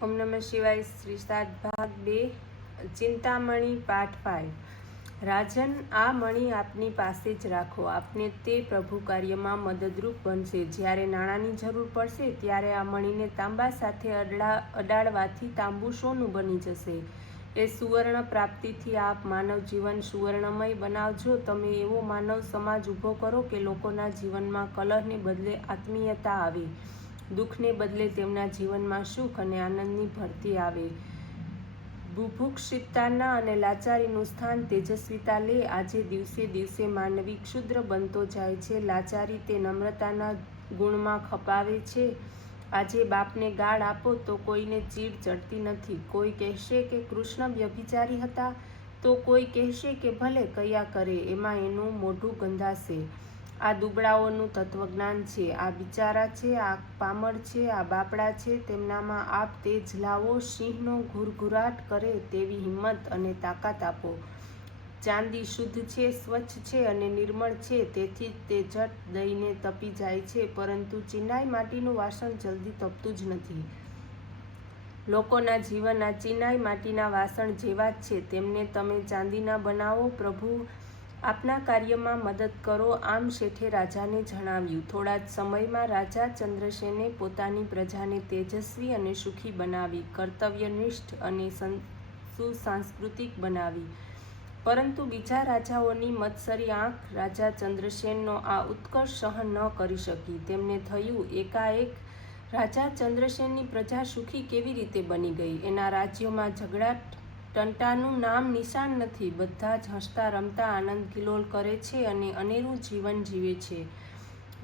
ઓમ નમઃ શિવાય. શ્રી 7 ભાગ 2 ચિંતામણી પાઠ 5. રાજન, આ મણી આપની પાસે જ રાખો. આપને તે પ્રભુ કાર્યમાં મદદરૂપ બનશે. જ્યારે નાણાંની જરૂર પડશે ત્યારે આ મણીને તાંબા સાથે અડાડવાથી તાંબુ સોનું બની જશે. એ સુવર્ણ પ્રાપ્તિથી આપ માનવ જીવન સુવર્ણમય બનાવજો. તમે એવો માનવ સમાજ ઊભો કરો કે લોકોના જીવનમાં કલહને બદલે આત્મીયતા આવે, દુઃખને બદલે તેમના જીવનમાં સુખ અને આનંદની ભરતી આવે. બુભુક્ષિતતાના અને લાચારીનું સ્થાન તેજસ્વીતા લે. આજે દિવસે દિવસે માનવી ક્ષુદ્ર બનતો જાય છે. લાચારી તે નમ્રતાના ગુણમાં ખપાવે છે. આજે બાપને ગાળ આપો તો કોઈને ચીડ ચડતી નથી. કોઈ કહેશે કે કૃષ્ણ વ્યભિચારી હતા તો કોઈ કહેશે કે ભલે કયા કરે, એમાં એનું મોઢું ગંધાશે. આ દુબળાઓનું તત્વજ્ઞાન છે. આ બિચારા છે, આ પામર છે, આ બાપડા છે. તેમનામાં આપ તેજ લાવો. સિંહનો ઘુરઘુરાટ કરે તેવી હિંમત અને તાકાત આપો. ચાંદી શુદ્ધ છે, સ્વચ્છ છે અને નિર્મળ છે, તેથી તે ઝટ દઈને તપી જાય છે. પરંતુ ચિનાઈ માટીનું વાસણ જલ્દી તપતું જ નથી. લોકોના જીવન આ ચિનાઈ માટીના વાસણ જેવા જ છે. તેમને તમે ચાંદીના બનાવો. પ્રભુ આપના કાર્યમાં મદદ કરો. આમ શેઠે રાજાને જણાવ્યું. થોડા જ સમયમાં રાજા ચંદ્રસેને પોતાની પ્રજાને તેજસ્વી અને સુખી બનાવી, કર્તવ્યનિષ્ઠ અને સુસાંસ્કૃતિક બનાવી. પરંતુ બીજા રાજાઓની મત્સરી આંખ રાજા ચંદ્રસેનનો આ ઉત્કર્ષ સહન ન કરી શકી. તેમને થયું, એકાએક રાજા ચંદ્રસેનની પ્રજા સુખી કેવી રીતે બની ગઈ? એના રાજ્યોમાં ઝઘડા ટંટાનું નામ નિશાન નથી. બધા જ હસતા રમતા આનંદ કિલોલ કરે છે અને અનેરું જીવન જીવે છે.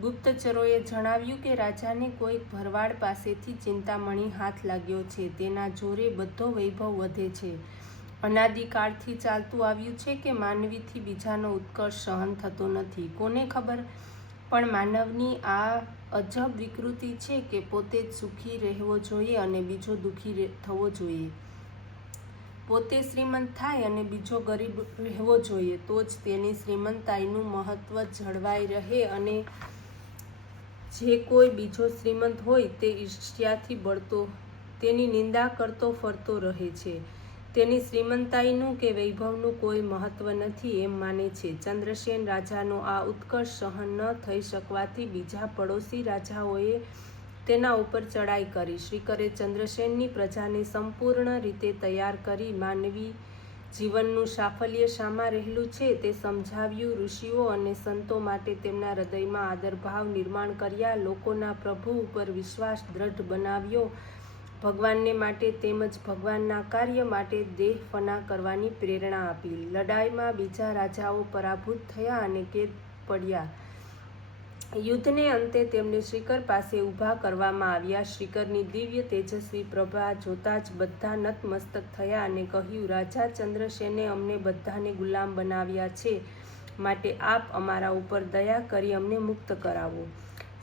ગુપ્તચરોએ જણાવ્યું કે રાજાને કોઈક ભરવાડ પાસેથી ચિંતામણી હાથ લાગ્યો છે. તેના જોરે બધો વૈભવ વધે છે. અનાદિકાળથી ચાલતું આવ્યું છે કે માનવીથી બીજાનો ઉત્કર્ષ સહન થતો નથી. કોને ખબર? પણ માનવની આ અજબ વિકૃતિ છે કે પોતે જ સુખી રહેવો જોઈએ અને બીજો દુઃખી થવો જોઈએ. પોતે શ્રીમંત થાય અને બીજો ગરીબ રહેવો જોઈએ, તો જ તેની શ્રીમંતાઈનું મહત્વ જળવાઈ રહે. અને જે કોઈ બીજો શ્રીમંત હોય તે ઈર્ષ્યાથી બળતો, તેની નિંદા કરતો ફરતો રહે છે. તેની શ્રીમંતાઈનું કે વૈભવનું કોઈ મહત્વ નથી એમ માને છે. ચંદ્રસેન રાજાનો આ ઉત્કર્ષ સહન ન થઈ શકવાથી બીજા પડોશી રાજાઓએ તેના ઉપર ચડાઈ કરી. શ્રીકરે ચંદ્રસેનની પ્રજાને સંપૂર્ણ રીતે તૈયાર કરી. માનવી જીવનનું સાફલ્ય શામાં રહેલું છે તે સમજાવ્યું. ઋષિઓ અને સંતો માટે તેમના હૃદયમાં આદરભાવ નિર્માણ કર્યા. લોકોના પ્રભુ ઉપર વિશ્વાસ દ્રઢ બનાવ્યો. ભગવાનને માટે તેમજ ભગવાનના કાર્ય માટે દેહ ફના કરવાની પ્રેરણા આપી. લડાઈમાં બીજા રાજાઓ પરાભૂત થયા અને કેદ પડ્યા. યુદ્ધને અંતે તેમને શ્રીકર પાસે ઊભા કરવામાં આવ્યા. શ્રીકરની દિવ્ય તેજસ્વી પ્રભા જોતા જ બધા નતમસ્તક થયા અને કહ્યું, રાજા ચંદ્રસેને અમને બધાને ગુલામ બનાવ્યા છે, માટે આપ અમારા ઉપર દયા કરી અમને મુક્ત કરાવો.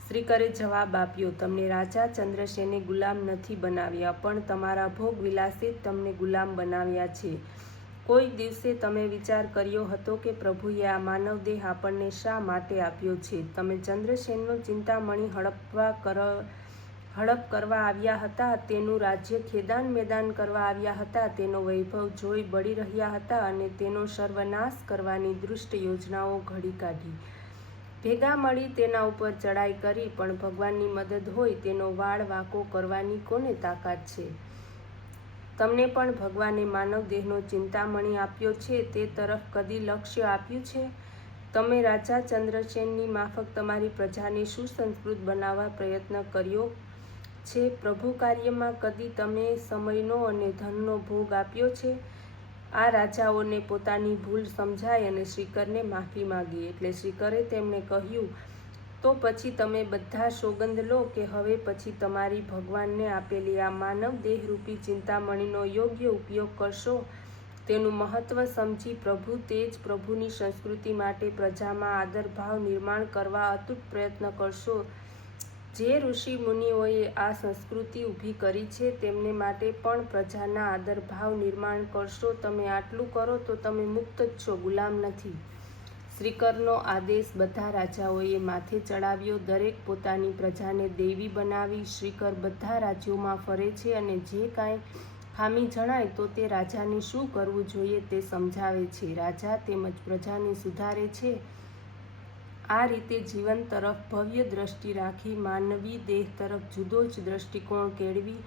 શ્રીકરે જવાબ આપ્યો, તમને રાજા ચંદ્રસેને ગુલામ નથી બનાવ્યા, પણ તમારા ભોગ વિલાસે જ તમને ગુલામ બનાવ્યા છે. કોઈ દિવસે તમે વિચાર કર્યો હતો કે પ્રભુએ આ માનવ દેહ આપણને શા માટે આપ્યો છે? તમે ચંદ્રસેનનો ચિંતામણી હડપ કરવા આવ્યા હતા, તેનું રાજ્ય ખેદાન મેદાન કરવા આવ્યા હતા, તેનો વૈભવ જોઈ બળી રહ્યા હતા અને તેનો સર્વનાશ કરવાની દુષ્ટ યોજનાઓ ઘડી કાઢી. ભેગા મળી તેના ઉપર ચડાઈ કરી, પણ ભગવાનની મદદ હોય તેનો વાળ વાંકો કરવાની કોને તાકાત છે? તમને પણ ભગવાને માનવ દેહનો ચિંતામણી આપ્યો છે, તે તરફ કદી લક્ષ્ય આપ્યું છે? તમે રાજા ચંદ્રસેનની માફક તમારી પ્રજાને સુસંસ્કૃત બનાવવા પ્રયત્ન કર્યો છે? પ્રભુ કાર્યમાં કદી તમે સમયનો અને ધનનો ભોગ આપ્યો છે? આ રાજાઓને પોતાની ભૂલ સમજાય અને શ્રીકરને માફી માગી. એટલે શ્રીકરે તેમને કહ્યું, તો પછી તમે બધા સોગંદ લો કે હવે પછી તમારી ભગવાનને આપેલી આ માનવ દેહરૂપી ચિંતામણીનો યોગ્ય ઉપયોગ કરશો. તેનું મહત્વ સમજી પ્રભુ તેજ પ્રભુની સંસ્કૃતિ માટે પ્રજામાં આદરભાવ નિર્માણ કરવા અતૂટ પ્રયત્ન કરશો. જે ઋષિ મુનિઓએ આ સંસ્કૃતિ ઊભી કરી છે તેમને માટે પણ પ્રજાના આદરભાવ નિર્માણ કરશો. તમે આટલું કરો તો તમે મુક્ત જ છો, ગુલામ નથી. શ્રીકરનો આદેશ બધા રાજાઓએ માથે ચડાવ્યો. દરેક પોતાની પ્રજાને દેવી બનાવી. શ્રીકર બધા રાજ્યોમાં ફરે છે અને જે કાંઈ ખામી જણાય તો તે રાજાને શું કરવું જોઈએ તે સમજાવે છે. રાજા તેમજ પ્રજાને સુધારે છે. આ રીતે જીવન તરફ ભવ્ય દ્રષ્ટિ રાખી માનવી દેહ તરફ જુદો જ દ્રષ્ટિકોણ કેળવી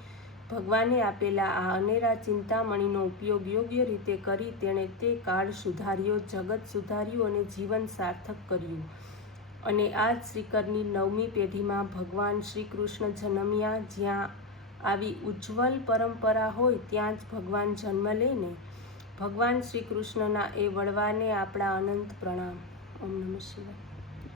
ભગવાને આપેલા આ અનેરા ચિંતામણીનો ઉપયોગ યોગ્ય રીતે કરી તેણે તે કાળ સુધાર્યો, જગત સુધાર્યું અને જીવન સાર્થક કર્યું. અને આ જ શ્રીકરની 9મી પેઢીમાં ભગવાન શ્રી કૃષ્ણ જન્મ્યા. જ્યાં આવી ઉજ્જવલ પરંપરા હોય ત્યાં જ ભગવાન જન્મ લઈને. ભગવાન શ્રી કૃષ્ણના એ વડવાને આપણા અનંત પ્રણામ. ઓમ નમઃ શિવાય.